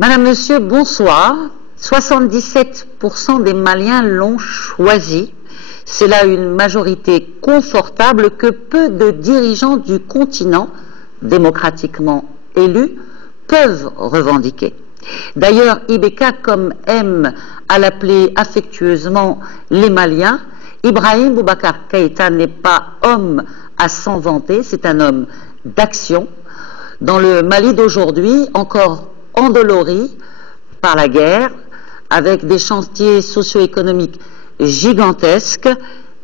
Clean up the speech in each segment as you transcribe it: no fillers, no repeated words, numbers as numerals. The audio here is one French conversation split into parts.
Madame, Monsieur, bonsoir. 77% des Maliens l'ont choisi. C'est là une majorité confortable que peu de dirigeants du continent, démocratiquement élus, peuvent revendiquer. D'ailleurs, Ibeka, comme aime à l'appeler affectueusement les Maliens, Ibrahim Boubacar Keïta n'est pas homme à s'en vanter, c'est un homme d'action. Dans le Mali d'aujourd'hui, encore endolori par la guerre, avec des chantiers socio-économiques gigantesques,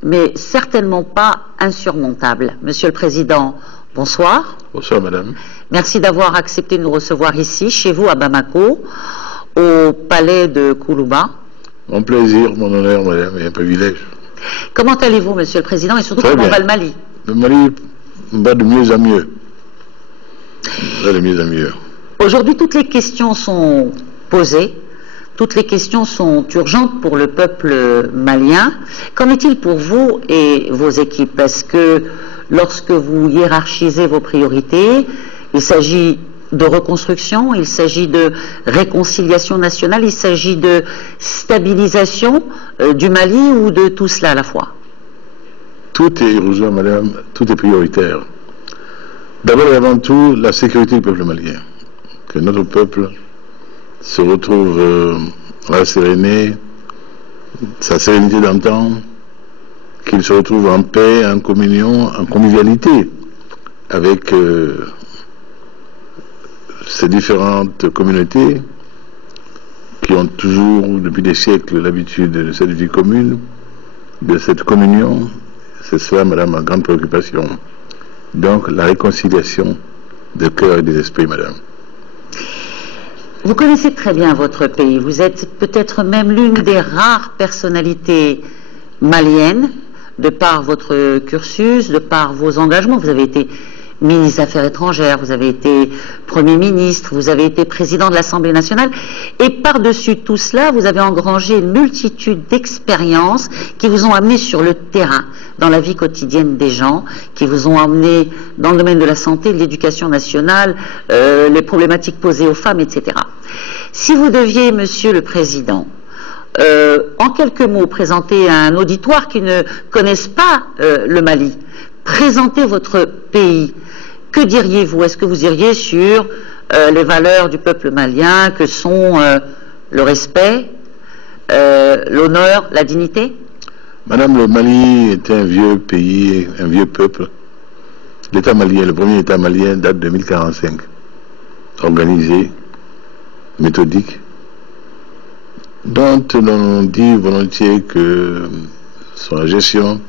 mais certainement pas insurmontables. Monsieur le Président, bonsoir. Bonsoir, Madame. Merci d'avoir accepté de nous recevoir ici, chez vous, à Bamako, au palais de Koulouba. Mon plaisir, mon honneur, Madame, et un privilège. Comment allez-vous, Monsieur le Président, et surtout Très comment bien. va le Mali? Le Mali va de mieux en mieux. Va de mieux en mieux. Aujourd'hui, toutes les questions sont posées. Toutes les questions sont urgentes pour le peuple malien. Qu'en est-il pour vous et vos équipes? Parce que lorsque vous hiérarchisez vos priorités, il s'agit de reconstruction, il s'agit de réconciliation nationale, il s'agit de stabilisation du Mali ou de tout cela à la fois? Tout est urgent, Madame, tout est prioritaire. D'abord et avant tout, la sécurité du peuple malien. Que notre peuple se retrouve rasséréné, sa sérénité d'antan, qu'il se retrouve en paix, en communion, en convivialité avec ces différentes communautés qui ont toujours, depuis des siècles, l'habitude de cette vie commune, de cette communion. C'est cela, Madame, ma grande préoccupation. Donc, la réconciliation des cœurs et des esprits, Madame. Vous connaissez très bien votre pays. Vous êtes peut-être même l'une des rares personnalités maliennes, de par votre cursus, de par vos engagements. Vous avez été ministre des Affaires étrangères, vous avez été Premier ministre, vous avez été président de l'Assemblée nationale. Et par-dessus tout cela, vous avez engrangé une multitude d'expériences qui vous ont amené sur le terrain, dans la vie quotidienne des gens, qui vous ont amené dans le domaine de la santé, de l'éducation nationale, les problématiques posées aux femmes, etc. Si vous deviez, Monsieur le Président, en quelques mots, présenter à un auditoire qui ne connaisse pas le Mali, présenter votre pays, que diriez-vous? Est-ce que vous iriez sur les valeurs du peuple malien, que sont le respect, l'honneur, la dignité? Madame, le Mali est un vieux pays, un vieux peuple. L'État malien, le premier État malien date de 1045. Organisé, méthodique, dont on dit volontiers que son gestion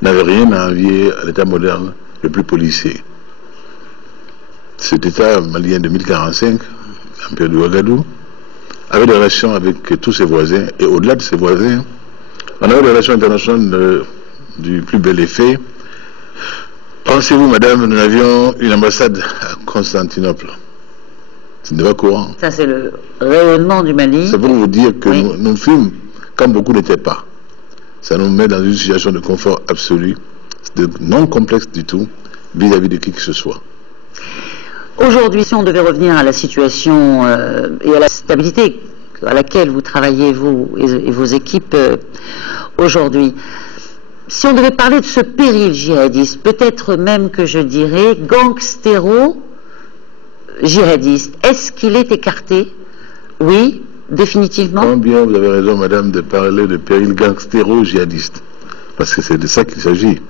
n'avait rien à envier à l'État moderne le plus policé. Cet État malien de 1045, l'Empire de Ouagadougou, avait des relations avec tous ses voisins, et au-delà de ses voisins, on avait des relations internationales du plus bel effet. Pensez-vous, Madame, nous avions une ambassade à Constantinople. Ce n'est pas courant. Ça, c'est le rayonnement du Mali. C'est pour vous dire que oui, nous fûmes quand beaucoup n'étaient pas. Ça nous met dans une situation de confort absolu, de non complexe du tout, vis-à-vis de qui que ce soit. Aujourd'hui, si on devait revenir à la situation et à la stabilité à laquelle vous travaillez, vous et vos équipes aujourd'hui, si on devait parler de ce péril djihadiste, peut-être même que je dirais gangstéro-djihadiste, est-ce qu'il est écarté? Oui, définitivement. Combien vous avez raison, Madame, de parler de péril gangstéro-djihadiste, parce que c'est de ça qu'il s'agit.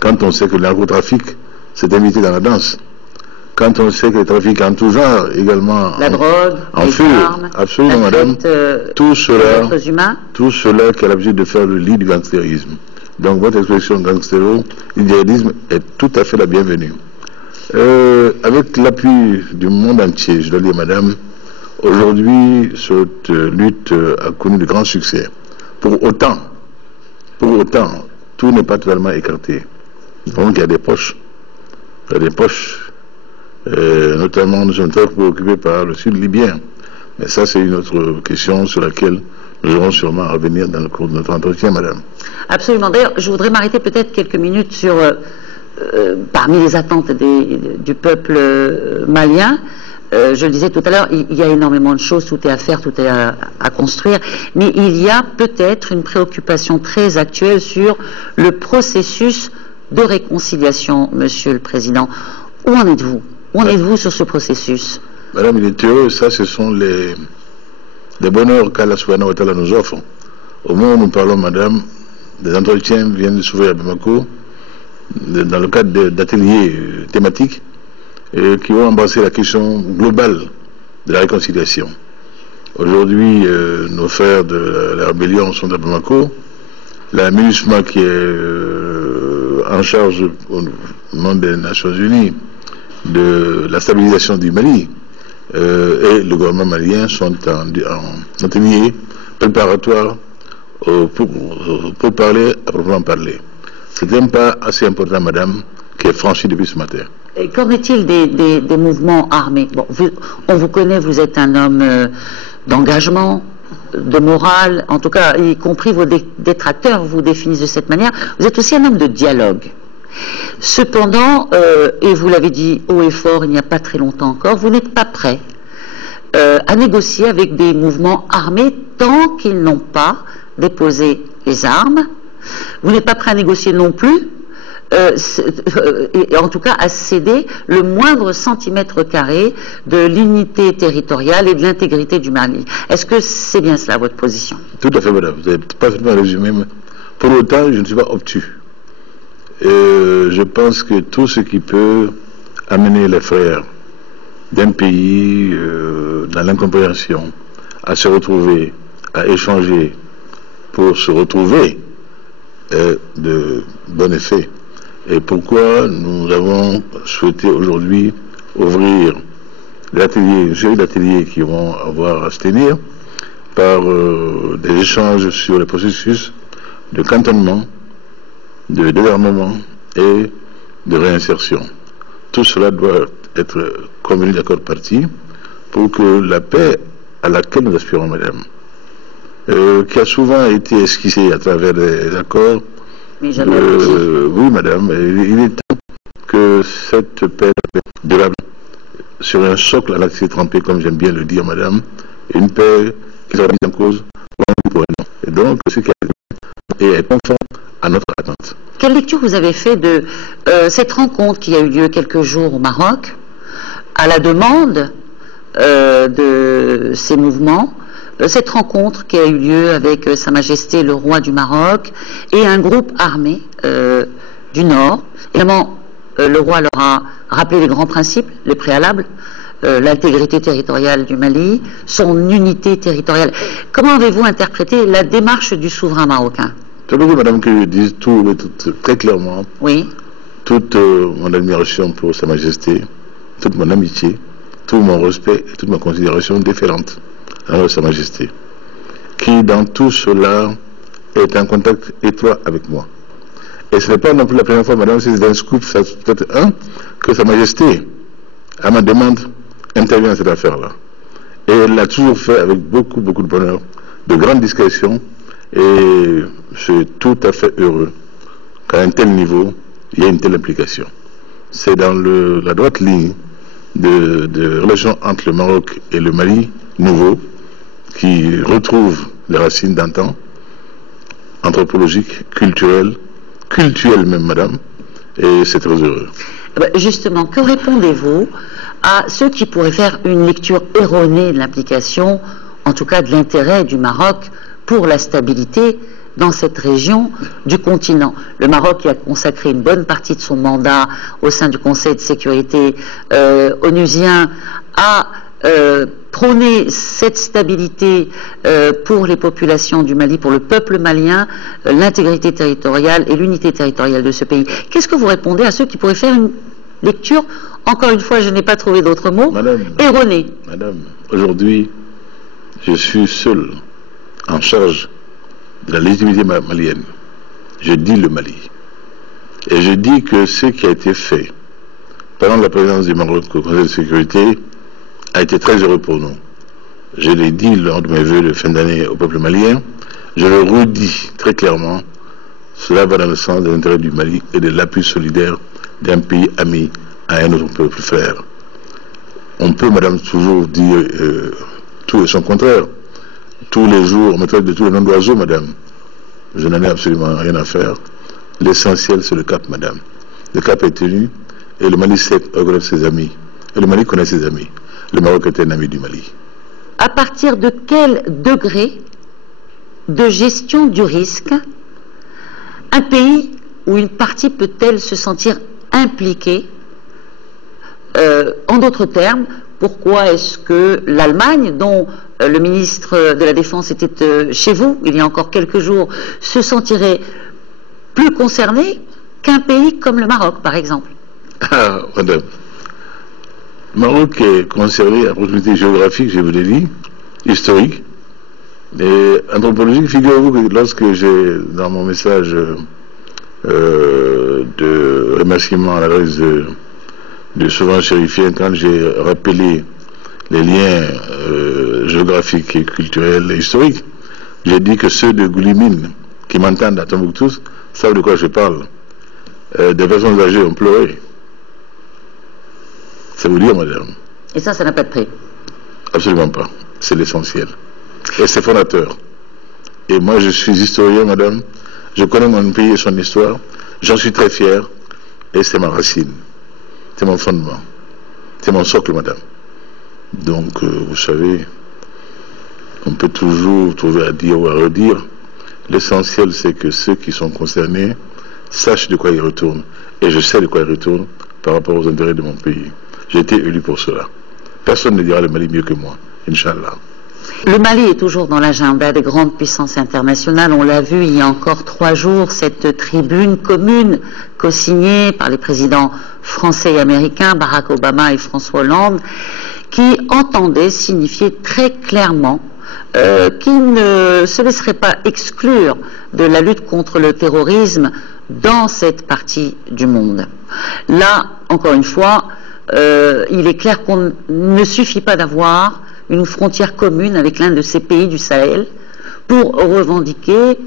Quand on sait que le narcotrafic s'est invité dans la danse, quand on sait que le trafic en tout genre également la drogue, en les feu, armes, absolument, Madame, tout cela qui a l'habitude de faire le lit du gangstérisme. Donc votre expression gangstéro, djihadisme est tout à fait la bienvenue. Avec l'appui du monde entier, je dois dire, Madame, aujourd'hui cette lutte a connu de grands succès. Pour autant, tout n'est pas totalement écarté. Donc il y a des poches. Il y a des poches. Notamment, nous sommes très préoccupés par le sud libyen. Mais ça, c'est une autre question sur laquelle nous aurons sûrement à revenir dans le cours de notre entretien, Madame. Absolument. D'ailleurs, je voudrais m'arrêter peut-être quelques minutes sur, parmi les attentes du peuple malien, je le disais tout à l'heure, il y a énormément de choses, tout est à faire, tout est à construire, mais il y a peut-être une préoccupation très actuelle sur le processus de réconciliation, Monsieur le Président. Où en êtes-vous? Où en êtes-vous sur ce processus? Madame, il est heureux, ça ce sont les bonheurs qu'Allah Subhanahu wa Ta'ala nous offre. Au moment où nous parlons, Madame, des entretiens viennent de s'ouvrir à Bamako, dans le cadre d'ateliers thématiques, qui ont embrassé la question globale de la réconciliation. Aujourd'hui, nos frères de la rébellion sont à Bamako. La MINUSMA qui est en charge au nom des Nations Unies de la stabilisation du Mali et le gouvernement malien sont en atelier préparatoire pour parler à proprement parler. C'est un pas assez important, Madame, qui est franchi depuis ce matin. Qu'en est-il des mouvements armés? Bon, on vous connaît, vous êtes un homme d'engagement, de morale, en tout cas, y compris vos détracteurs vous définissent de cette manière. Vous êtes aussi un homme de dialogue. Cependant, et vous l'avez dit haut et fort il n'y a pas très longtemps encore, vous n'êtes pas prêt à négocier avec des mouvements armés tant qu'ils n'ont pas déposé les armes. Vous n'êtes pas prêt à négocier non plus, et en tout cas à céder le moindre centimètre carré de l'unité territoriale et de l'intégrité du Mali. Est-ce que c'est bien cela votre position? Tout à fait, Madame. Vous avez parfaitement résumé. Pour autant, je ne suis pas obtus. Je pense que tout ce qui peut amener les frères d'un pays dans l'incompréhension à se retrouver, à échanger pour se retrouver est de bon effet. Et pourquoi nous avons souhaité aujourd'hui ouvrir une série d'ateliers qui vont avoir à se tenir par des échanges sur le processus de cantonnement, de désarmement et de réinsertion. Tout cela doit être convenu d'accord partie pour que la paix à laquelle nous aspirons, Madame, qui a souvent été esquissée à travers des accords, oui, Madame, il est temps que cette paix durable sur un socle à l'accès trempé, comme j'aime bien le dire, Madame, une paix qui sera mise en cause pour un an. Et donc, ce qui est conforme à notre attente. Quelle lecture vous avez fait de cette rencontre qui a eu lieu quelques jours au Maroc, à la demande de ces mouvements, cette rencontre qui a eu lieu avec Sa Majesté le roi du Maroc et un groupe armé du Nord? Évidemment, le roi leur a rappelé les grands principes, les préalables, l'intégrité territoriale du Mali, son unité territoriale. Comment avez-vous interprété la démarche du souverain marocain? Savez-vous, Madame, que je dise tout très clairement, oui, toute mon admiration pour Sa Majesté, toute mon amitié, tout mon respect et toute ma considération déférente à Sa Majesté, qui dans tout cela est en contact étroit avec moi. Et ce n'est pas non plus la première fois, Madame, c'est un scoop, ça peut-être que Sa Majesté, à ma demande, intervient dans cette affaire-là. Et elle l'a toujours fait avec beaucoup, beaucoup de bonheur, de grande discrétion, et je suis tout à fait heureux qu'à un tel niveau, il y ait une telle implication. C'est dans la droite ligne de relations entre le Maroc et le Mali nouveau, qui retrouve les racines d'antan, anthropologiques, culturelles même, Madame, et c'est très heureux. Justement, que répondez-vous à ceux qui pourraient faire une lecture erronée de l'implication, en tout cas de l'intérêt du Maroc pour la stabilité dans cette région du continent? Le Maroc qui a consacré une bonne partie de son mandat au sein du Conseil de sécurité onusien a prôné cette stabilité pour les populations du Mali, pour le peuple malien, l'intégrité territoriale et l'unité territoriale de ce pays. Qu'est-ce que vous répondez à ceux qui pourraient faire une lecture, encore une fois, je n'ai pas trouvé d'autre mot, erronée? Madame, aujourd'hui, je suis seul en charge de la légitimité malienne. Je dis le Mali. Et je dis que ce qui a été fait pendant la présidence du Maroc au Conseil de sécurité a été très heureux pour nous. Je l'ai dit lors de mes vœux de fin d'année au peuple malien. Je le redis très clairement. Cela va dans le sens de l'intérêt du Mali et de l'appui solidaire d'un pays ami à un autre peuple frère. On peut, madame, toujours dire tout et son contraire. Tous les jours, on me traite de tous les noms d'oiseaux, madame. Je n'en ai absolument rien à faire. L'essentiel, c'est le cap, madame. Le cap est tenu et le Mali sait reconnaître ses amis. Et le Mali connaît ses amis. Le Maroc est un ami du Mali. À partir de quel degré de gestion du risque un pays ou une partie peut-elle se sentir impliquée? En d'autres termes, pourquoi est-ce que l'Allemagne, dont le ministre de la Défense était chez vous il y a encore quelques jours, se sentirait plus concerné qu'un pays comme le Maroc, par exemple? Ah, madame. Le Maroc est concerné à proximité géographique, je vous l'ai dit, historique et anthropologique. Figurez-vous que lorsque j'ai, dans mon message de remerciement à l'adresse de souverain chérifien, quand j'ai rappelé les liens géographiques et culturels et historiques, j'ai dit que ceux de Goulimine qui m'entendent à Tombouctou savent de quoi je parle. Des personnes âgées ont pleuré. Ça vous dire, madame? Et ça n'a pas de prix? Absolument pas. C'est l'essentiel. Et c'est fondateur. Et moi, je suis historien, madame. Je connais mon pays et son histoire. J'en suis très fier. Et c'est ma racine. C'est mon fondement. C'est mon socle, madame. Donc, vous savez, on peut toujours trouver à dire ou à redire. L'essentiel, c'est que ceux qui sont concernés sachent de quoi ils retournent. Et je sais de quoi ils retournent par rapport aux intérêts de mon pays. J'ai été élu pour cela. Personne ne dira le Mali mieux que moi, Inch'Allah. Le Mali est toujours dans l'agenda des grandes puissances internationales. On l'a vu il y a encore 3 jours, cette tribune commune co-signée par les présidents français et américains, Barack Obama et François Hollande, qui entendait signifier très clairement qu'il ne se laisserait pas exclure de la lutte contre le terrorisme dans cette partie du monde. Là, encore une fois, il est clair qu'on ne suffit pas d'avoir une frontière commune avec l'un de ces pays du Sahel pour revendiquer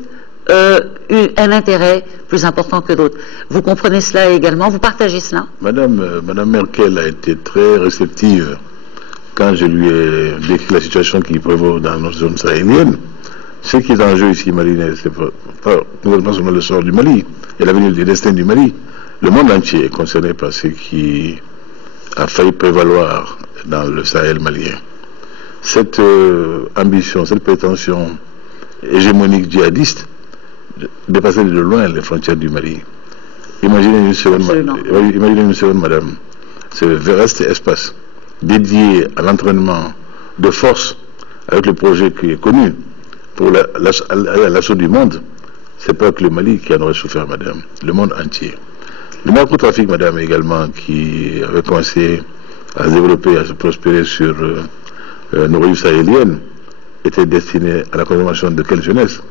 un intérêt plus important que d'autres. Vous comprenez cela également? Vous partagez cela? Madame Merkel a été très réceptive quand je lui ai décrit la situation qui prévaut dans notre zone sahélienne. Ce qui est en jeu ici, Mali, c'est pas seulement le sort du Mali et l'avenir du destin du Mali. Le monde entier est concerné par ce qui a failli prévaloir dans le Sahel malien. Cette ambition, cette prétention hégémonique djihadiste dépassait de loin les frontières du Mali. Imaginez une seconde, madame. Ce vaste espace dédié à l'entraînement de force avec le projet qui est connu pour l'assaut du monde, c'est pas que le Mali qui en aurait souffert, madame, le monde entier. Le narcotrafic, madame, également, qui avait commencé à se développer, à se prospérer sur nos rives sahéliennes, était destiné à la consommation de quelle jeunesse?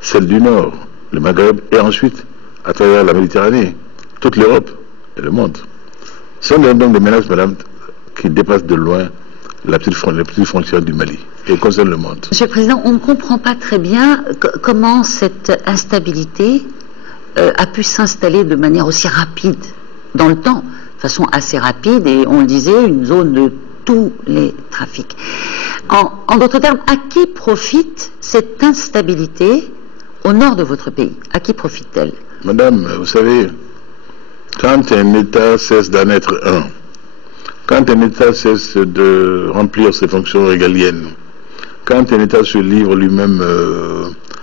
Celle du Nord, le Maghreb, et ensuite, à travers la Méditerranée, toute l'Europe et le monde. Ce sont donc des menaces, madame, qui dépassent de loin les petites frontières du Mali et concernent le monde. Monsieur le Président, on ne comprend pas très bien comment cette instabilité a pu s'installer de manière aussi rapide dans le temps, de façon assez rapide, et on le disait, une zone de tous les trafics. En d'autres termes, à qui profite cette instabilité au nord de votre pays? À qui profite-t-elle? Madame, vous savez, quand un État cesse d'en être un, quand un État cesse de remplir ses fonctions régaliennes, quand un État se livre lui-même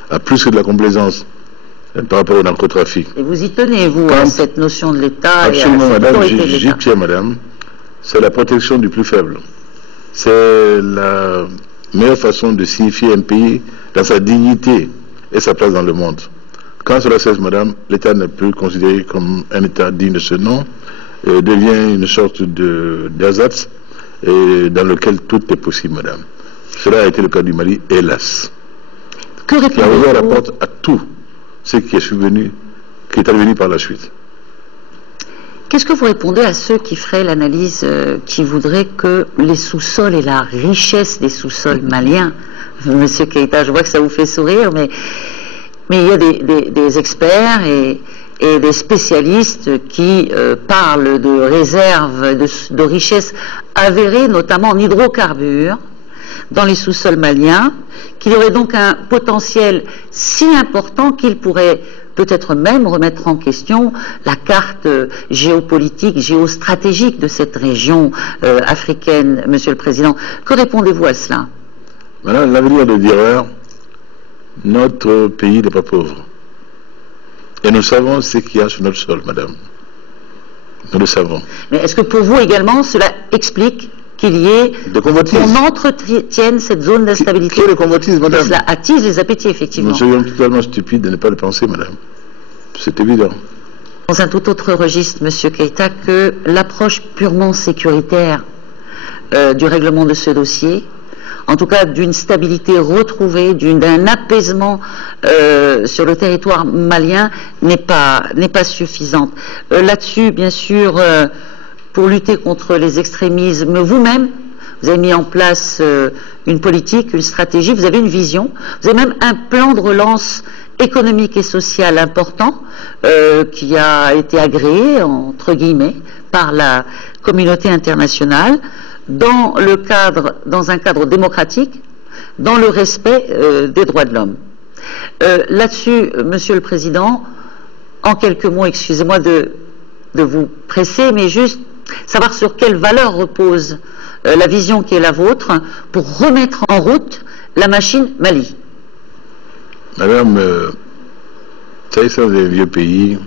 à plus que de la complaisance par rapport au narcotrafic. Et vous y tenez, vous, à cette notion de l'État? Absolument, madame, j'y tiens, madame. C'est la protection du plus faible. C'est la meilleure façon de signifier un pays dans sa dignité et sa place dans le monde. Quand cela cesse, madame, l'État n'est plus considéré comme un État digne de ce nom, et devient une sorte d'ersatz dans lequel tout est possible, madame. Cela a été le cas du Mali, hélas. Qui a ouvert la porte à tout ce qui est advenu par la suite. Qu'est-ce que vous répondez à ceux qui feraient l'analyse, qui voudraient que les sous-sols et la richesse des sous-sols maliens, Monsieur Keïta, je vois que ça vous fait sourire, mais il y a des experts et et des spécialistes qui parlent de réserves, de richesses avérées, notamment en hydrocarbures, dans les sous-sols maliens, qu'il y aurait donc un potentiel si important qu'il pourrait peut-être même remettre en question la carte géopolitique, géostratégique de cette région africaine, Monsieur le Président. Que répondez-vous à cela? Madame, l'avenir de dira, notre pays n'est pas pauvre. Et nous savons ce qu'il y a sur notre sol, madame. Nous le savons. Mais est-ce que pour vous également, cela explique qu'il y ait, qu'on entretienne cette zone d'instabilité? Quelle convoitise, madame? Cela attise les appétits, effectivement. Nous serions totalement stupides de ne pas le penser, madame. C'est évident. Dans un tout autre registre, Monsieur Keïta, que l'approche purement sécuritaire du règlement de ce dossier, en tout cas d'une stabilité retrouvée, d'un apaisement sur le territoire malien, n'est pas suffisante. Là-dessus, bien sûr, pour lutter contre les extrémismes, vous-même, vous avez mis en place une politique, une stratégie, vous avez une vision, vous avez même un plan de relance économique et social important qui a été agréé, entre guillemets, par la communauté internationale, dans un cadre démocratique, dans le respect des droits de l'homme. Là-dessus, Monsieur le Président, en quelques mots, excusez-moi de vous presser, mais juste savoir sur quelle valeur repose la vision qui est la vôtre pour remettre en route la machine Mali. Madame, s'agissant des vieux pays,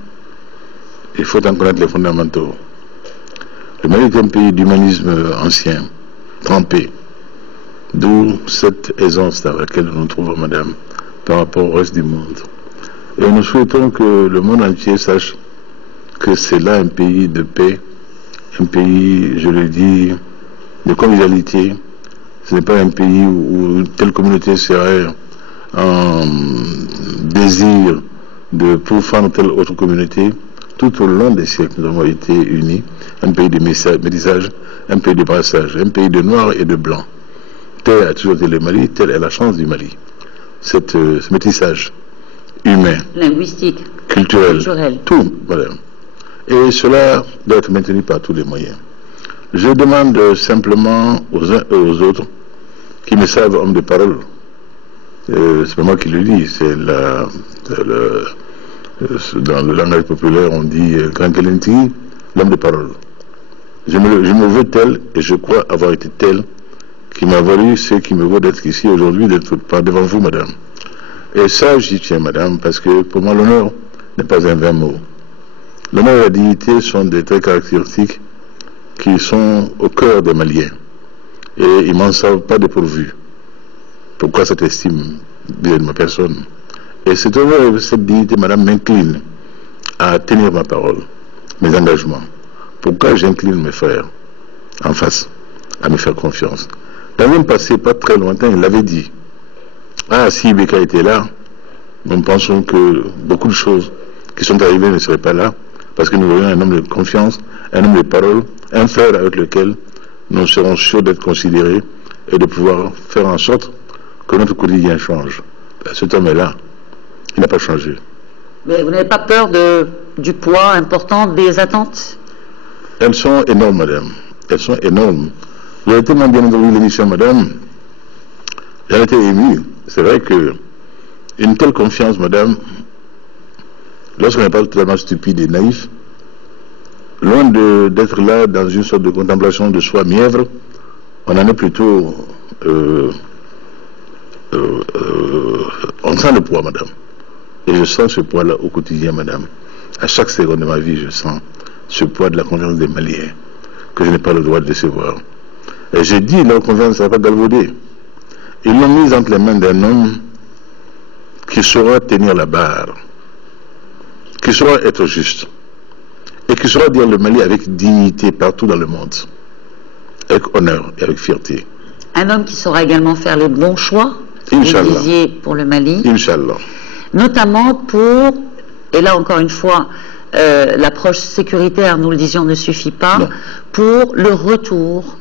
il faut en connaître les fondamentaux. Le Mali est un pays d'humanisme ancien, trempé, d'où cette aisance dans laquelle nous nous trouvons, madame, par rapport au reste du monde. Et nous souhaitons que le monde entier sache que c'est là un pays de paix, un pays, je le dis, de convivialité. Ce n'est pas un pays où telle communauté serait en désir de pourfendre telle autre communauté. Tout au long des siècles, nous avons été unis, un pays de métissage, un pays de brassage, un pays de noirs et de blancs. Tel a toujours été le Mali, telle est la chance du Mali. Ce métissage humain, linguistique, culturel, tout, madame. Et cela doit être maintenu par tous les moyens. Je demande simplement aux uns et aux autres qui me savent homme de parole. C'est pas moi qui le dis, c'est dans le langage populaire on dit Grand Kelenti, l'homme de parole. Je me veux tel et je crois avoir été tel qui m'a valu ce qui me vaut d'être ici aujourd'hui, d'être devant vous, madame. Et ça, j'y tiens, madame, parce que pour moi, l'honneur n'est pas un vain mot. L'honneur et la dignité sont des traits caractéristiques qui sont au cœur des Maliens. Et ils m'en savent pas dépourvu. Pourquoi cette estime de ma personne? Et cette honneur et cette dignité, madame, m'incline à tenir ma parole, mes engagements. Pourquoi j'incline mes frères en face à me faire confiance? Dans un passé pas très lointain, il l'avait dit. Ah, si Ibeka était là, nous pensons que beaucoup de choses qui sont arrivées ne seraient pas là, parce que nous voyons un homme de confiance, un homme de parole, un frère avec lequel nous serons sûrs d'être considérés et de pouvoir faire en sorte que notre quotidien change. Cet homme est là, il n'a pas changé. Mais vous n'avez pas peur du poids important des attentes? Elles sont énormes, madame. Elles sont énormes. Vous avez tellement bien entendu l'émission, madame. J'ai été ému. C'est vrai que une telle confiance, madame, lorsqu'on n'est pas totalement stupide et naïf, loin d'être là dans une sorte de contemplation de soi mièvre, on en est plutôt... on sent le poids, madame. Et je sens ce poids-là au quotidien, madame. À chaque seconde de ma vie, je sens ce poids de la confiance des Maliens, que je n'ai pas le droit de décevoir. Et j'ai dit, leur confiance ne sera pas galvaudée. Ils l'ont mise entre les mains d'un homme qui saura tenir la barre, qui saura être juste, et qui saura dire le Mali avec dignité partout dans le monde, avec honneur et avec fierté. Un homme qui saura également faire les bons choix, vous disiez, pour le Mali. Inch'Allah. Notamment pour, et là encore une fois, l'approche sécuritaire, nous le disions, ne suffit pas, non. Pour le retour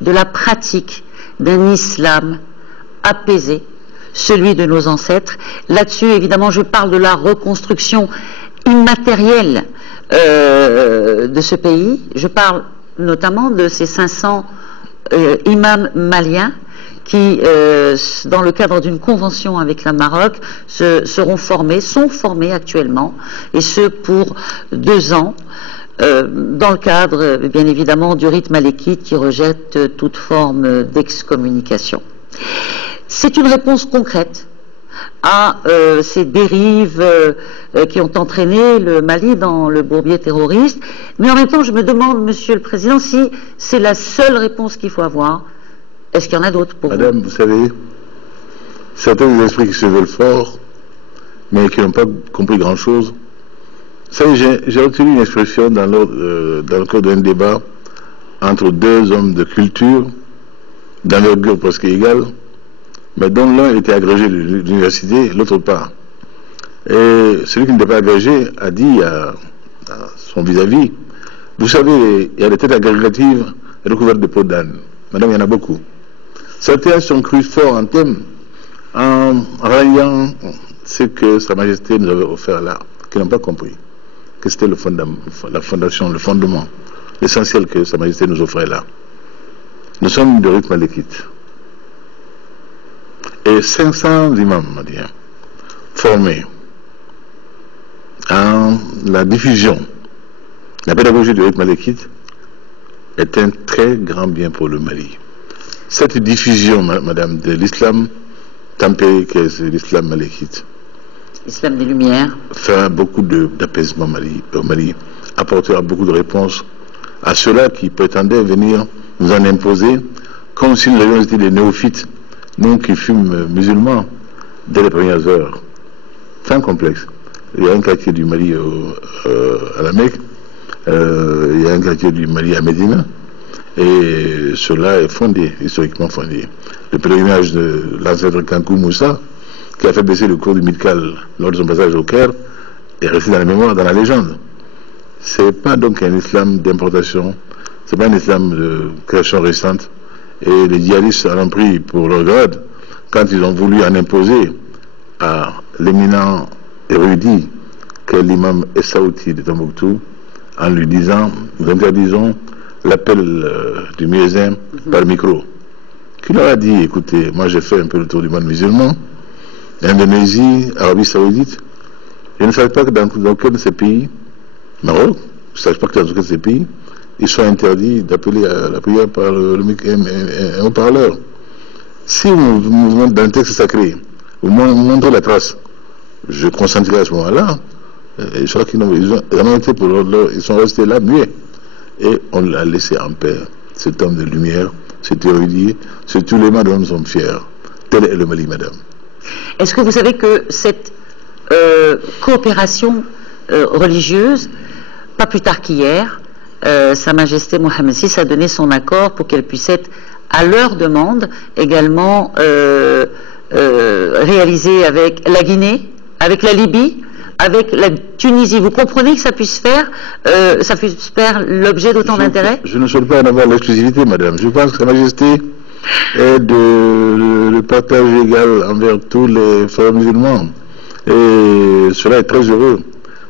de la pratique d'un islam apaisé, celui de nos ancêtres. Là-dessus, évidemment, je parle de la reconstruction immatérielle de ce pays. Je parle notamment de ces 500 imams maliens qui, dans le cadre d'une convention avec le Maroc, sont formés actuellement, et ce pour 2 ans, dans le cadre, bien évidemment, du rite malékite qui rejette toute forme d'excommunication. C'est une réponse concrète à ces dérives qui ont entraîné le Mali dans le bourbier terroriste. Mais en même temps, je me demande, Monsieur le Président, si c'est la seule réponse qu'il faut avoir. Est-ce qu'il y en a d'autres pour Madame, vous savez, certains esprits qui se veulent forts, mais qui n'ont pas compris grand-chose. Vous savez, j'ai retenu une expression dans le cadre d'un débat entre 2 hommes de culture, d'envergure presque égale, mais dont l'un était agrégé de l'université, l'autre pas. Et celui qui n'était pas agrégé a dit à son vis-à-vis, vous savez, il y a des têtes agrégatives recouvertes de peau d'âne. Madame, il y en a beaucoup. Certains sont crus forts en thème, en rayant ce que Sa Majesté nous avait offert là, qui n'ont pas compris que c'était la fondation, le fondement, l'essentiel que Sa Majesté nous offrait là. Nous sommes de rite malékite. Et 500 imams maliens formés en la diffusion, la pédagogie du rite malékite est un très grand bien pour le Mali. Cette diffusion, madame, de l'islam tempéré, que c'est l'islam malékite, l'islam des Lumières, fera beaucoup d'apaisement au Mali, apportera beaucoup de réponses à ceux-là qui prétendaient venir nous en imposer, comme si nous avions été des néophytes, nous qui fûmes musulmans dès les premières heures. Sans complexe. Il y a un quartier du Mali à la Mecque, il y a un quartier du Mali à Médina, et cela est fondé, historiquement fondé. Le pèlerinage de l'ancêtre Kankou Moussa, qui a fait baisser le cours du Midkal lors de son passage au Caire, est resté dans la mémoire, dans la légende. C'est pas donc un islam d'importation, c'est pas un islam de création récente, et les djihadistes en ont pris pour leur grade quand ils ont voulu en imposer à l'éminent érudit qu'est l'imam Essaouti de Tombouctou, en lui disant, nous interdisons l'appel du muezzin par micro, qui leur a dit, écoutez, moi j'ai fait un peu le tour du monde musulman, Indonésie, Arabie Saoudite, je ne savais pas que dans aucun de ces pays, Maroc, je ne savais pas que dans aucun de ces pays, ils sont interdits d'appeler à la prière par un haut-parleur. Si vous montrez dans le texte sacré, vous montrez la trace, je consentirai à ce moment-là, et je crois qu'ils ils sont restés là muets. Et on l'a laissé en paix, cet homme de lumière, cet érudit, cet uléma dont nous sommes fiers. Tel est le Mali, madame. Est-ce que vous savez que cette coopération religieuse, pas plus tard qu'hier, Sa Majesté Mohamed VI a donné son accord pour qu'elle puisse être, à leur demande, également réalisée avec la Guinée, avec la Libye, avec la Tunisie. Vous comprenez que ça puisse faire l'objet d'autant d'intérêt? Je ne souhaite pas en avoir l'exclusivité, madame. Je pense que Sa Majesté est de partage égal envers tous les frères musulmans. Et cela est très heureux.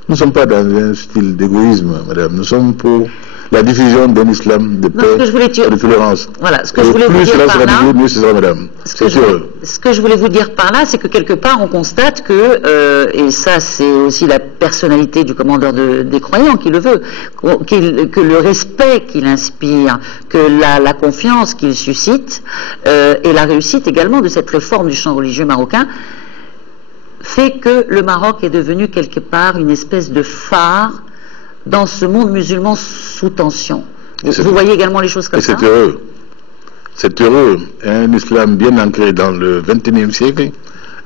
Nous ne sommes pas dans un style d'égoïsme, madame. Nous sommes pour la diffusion d'un islam de paix et de tolérance. Voilà, ce que je voulais vous dire par là, mieux ce sera, madame. Ce que je voulais vous dire par là, c'est que quelque part on constate que, et ça c'est aussi la personnalité du commandeur des croyants qui le veut, que le respect qu'il inspire, que la confiance qu'il suscite, et la réussite également de cette réforme du champ religieux marocain, fait que le Maroc est devenu quelque part une espèce de phare dans ce monde musulman sous tension. Vous voyez également les choses comme ça? C'est heureux. C'est heureux. Un islam bien ancré dans le XXIe siècle,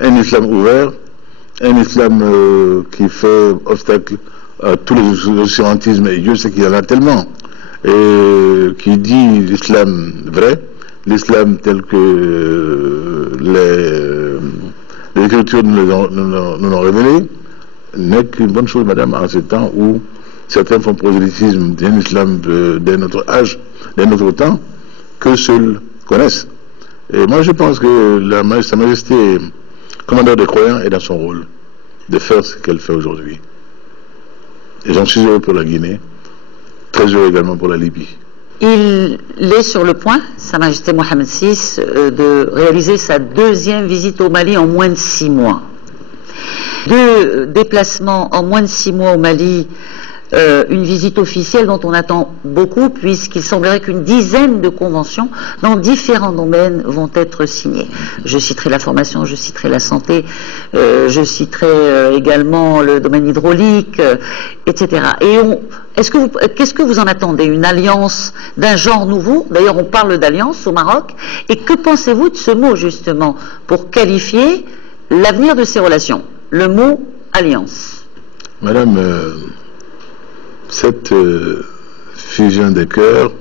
un islam ouvert, un islam qui fait obstacle à tous les oscurantismes, et Dieu sait qu'il y en a tellement, et qui dit l'islam vrai, l'islam tel que les Écritures nous l'ont révélé, n'est qu'une bonne chose, madame, en ce temps où certains font prosélytisme d'un islam d'un autre âge, d'un autre temps, que seuls connaissent. Et moi, je pense que Sa Majesté, commandeur des croyants, est dans son rôle de faire ce qu'elle fait aujourd'hui. Et j'en suis heureux pour la Guinée, très heureux également pour la Libye. Il est sur le point, Sa Majesté Mohamed VI, de réaliser sa deuxième visite au Mali en moins de 6 mois. 2 déplacements en moins de 6 mois au Mali, une visite officielle dont on attend beaucoup, puisqu'il semblerait qu'une dizaine de conventions dans différents domaines vont être signées. Je citerai la formation, je citerai la santé, je citerai également le domaine hydraulique, etc. Et qu'est-ce que vous en attendez? Une alliance d'un genre nouveau? D'ailleurs, on parle d'alliance au Maroc. Et que pensez-vous de ce mot, justement, pour qualifier l'avenir de ces relations? Le mot alliance. Madame, cette fusion des cœurs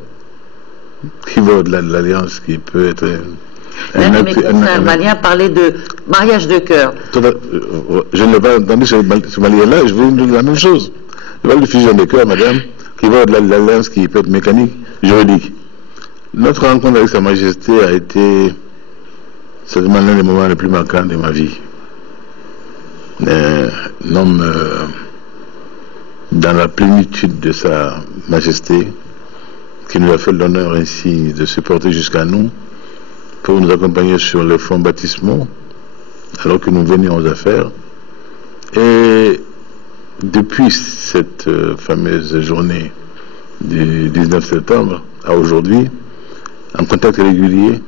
qui va au-delà de l'alliance, qui peut être... Même mes confrères maliens parlaient de mariage de cœur. Je ne l'ai pas entendu ce malien-là, je vous dire la même chose. Je parle de fusion des cœurs, madame, qui va au-delà de l'alliance, qui peut être mécanique, juridique. Notre rencontre avec Sa Majesté a été certainement l'un des moments les plus marquants de ma vie. Un homme dans la plénitude de Sa Majesté, qui nous a fait l'honneur ainsi de se porter jusqu'à nous pour nous accompagner sur les fonds baptismaux alors que nous venions aux affaires. Et depuis cette fameuse journée du 19 septembre à aujourd'hui, en contact régulier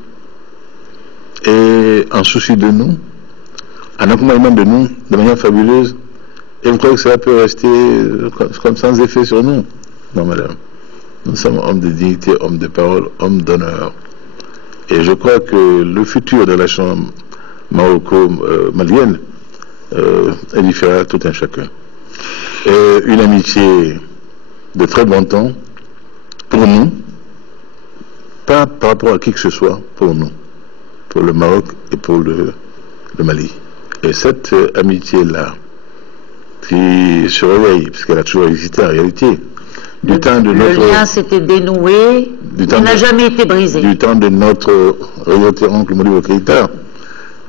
et en souci de nous, en accompagnement de nous de manière fabuleuse. Et vous croyez que cela peut rester comme sans effet sur nous? Non, madame. Nous sommes hommes de dignité, hommes de parole, hommes d'honneur. Et je crois que le futur de la chambre maroco-malienne édifiera tout un chacun. Et une amitié de très bon temps pour nous, pas par rapport à qui que ce soit, pour nous, pour le Maroc et pour le Mali. Et cette amitié-là, qui se réveille, puisqu'elle a toujours existé en réalité, le lien s'était dénoué, il n'a jamais été brisé. Du temps de notre regretté oncle Modibo Keïta,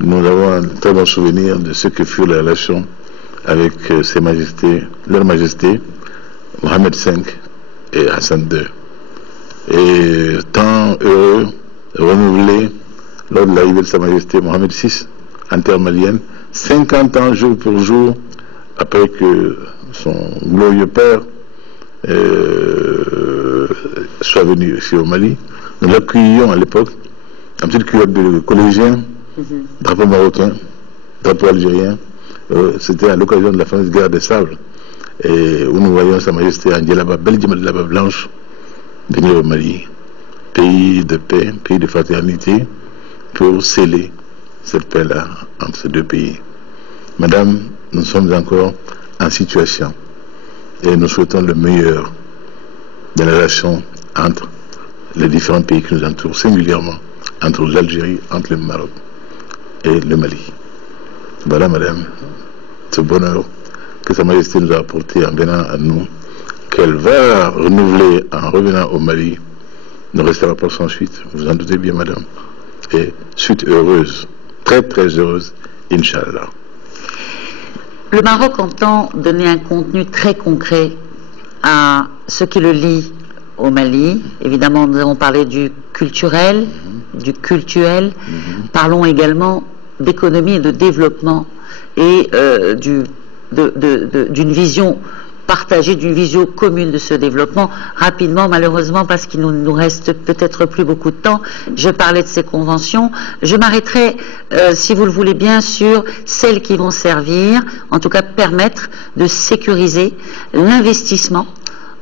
nous avons un très bon souvenir de ce que furent les relations avec ses majestés, leur majesté, Mohamed V et Hassan II. Et tant heureux, renouvelé lors de l'arrivée de Sa Majesté Mohamed VI en terre malienne, 50 ans jour pour jour après que son glorieux père soit venu ici au Mali. Nous l'accueillions à l'époque, en petite culotte de collégien, drapeau marocain, drapeau algérien. C'était à l'occasion de la fameuse guerre des sables, et où nous voyons Sa Majesté en djellaba, belle djellaba blanche, venir au Mali, pays de paix, pays de fraternité, pour sceller cette paix-là entre ces deux pays. Madame, nous sommes encore en situation et nous souhaitons le meilleur de la relation entre les différents pays qui nous entourent, singulièrement entre l'Algérie, entre le Maroc et le Mali. Voilà, madame, ce bonheur que Sa Majesté nous a apporté en venant à nous, qu'elle va renouveler en revenant au Mali, ne restera pas sans suite, vous en doutez bien, madame. Et suite heureuse, très très heureuse, Inch'Allah. Le Maroc entend donner un contenu très concret à ce qui le lie au Mali. Évidemment, nous avons parlé du culturel, du cultuel. Parlons également d'économie et de développement et d'une vision partagée, d'une vision commune de ce développement. Rapidement, malheureusement, parce qu'il ne nous reste peut-être plus beaucoup de temps, je parlais de ces conventions. Je m'arrêterai, si vous le voulez bien, sur celles qui vont servir, en tout cas permettre de sécuriser l'investissement,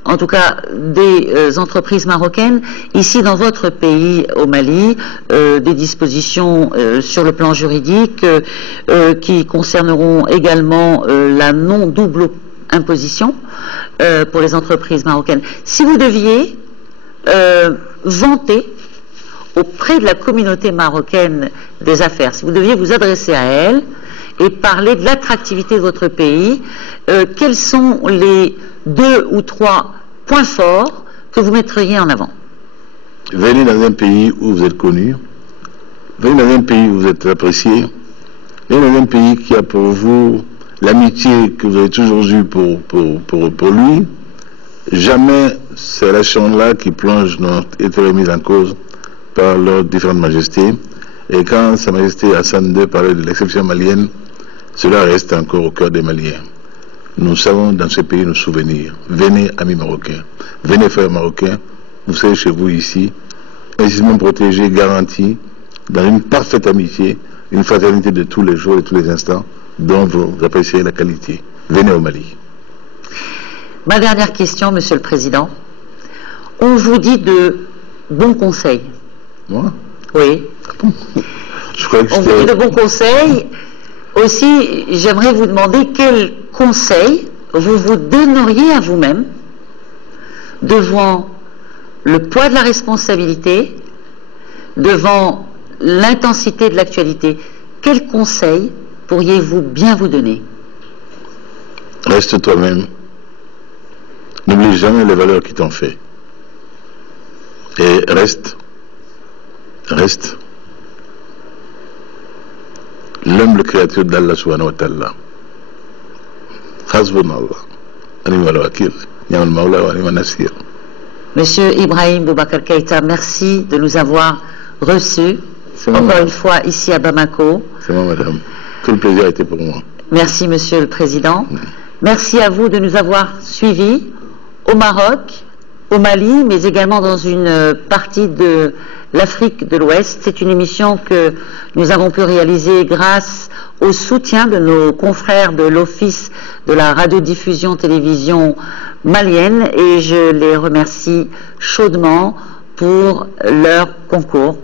en tout cas des entreprises marocaines, ici dans votre pays, au Mali, des dispositions sur le plan juridique qui concerneront également la non-double imposition pour les entreprises marocaines. Si vous deviez vanter auprès de la communauté marocaine des affaires, si vous deviez vous adresser à elle et parler de l'attractivité de votre pays, quels sont les 2 ou 3 points forts que vous mettriez en avant? Venez dans un pays où vous êtes connu, venez dans un pays où vous êtes apprécié, venez dans un pays qui a pour vous l'amitié que vous avez toujours eue pour lui, jamais ces relations-là qui plongent n'ont été remises en cause par leurs différentes majestés. Et quand Sa Majesté Hassan II parlait de l'exception malienne, cela reste encore au cœur des Maliens. Nous savons dans ce pays nous souvenir. Venez, amis marocains. Venez, frères marocains. Vous serez chez vous ici, ainsi protégés, garantis, dans une parfaite amitié, une fraternité de tous les jours et tous les instants, dont vous appréciez la qualité. Venez au Mali. Ma dernière question, Monsieur le Président. On vous dit de bons conseils. Moi? Oui. Je crois que on vous dit de bons conseils. Aussi, j'aimerais vous demander quels conseils vous vous donneriez à vous-même devant le poids de la responsabilité, devant l'intensité de l'actualité. Quels conseils pourriez-vous bien vous donner? Reste toi-même. N'oublie jamais les valeurs qui t'ont fait. Et reste l'humble créature d'Allah subhanahu wa ta'ala. Hasbunallah. Animal wakil. Ni'mal mawla wa ni'mal nasir. Monsieur Ibrahim Boubacar Keïta, merci de nous avoir reçus encore une fois ici à Bamako. C'est moi, madame. Tout le plaisir a été pour moi. Merci, Monsieur le Président. Merci à vous de nous avoir suivis au Maroc, au Mali, mais également dans une partie de l'Afrique de l'Ouest. C'est une émission que nous avons pu réaliser grâce au soutien de nos confrères de l'Office de la radiodiffusion télévision malienne et je les remercie chaudement pour leur concours.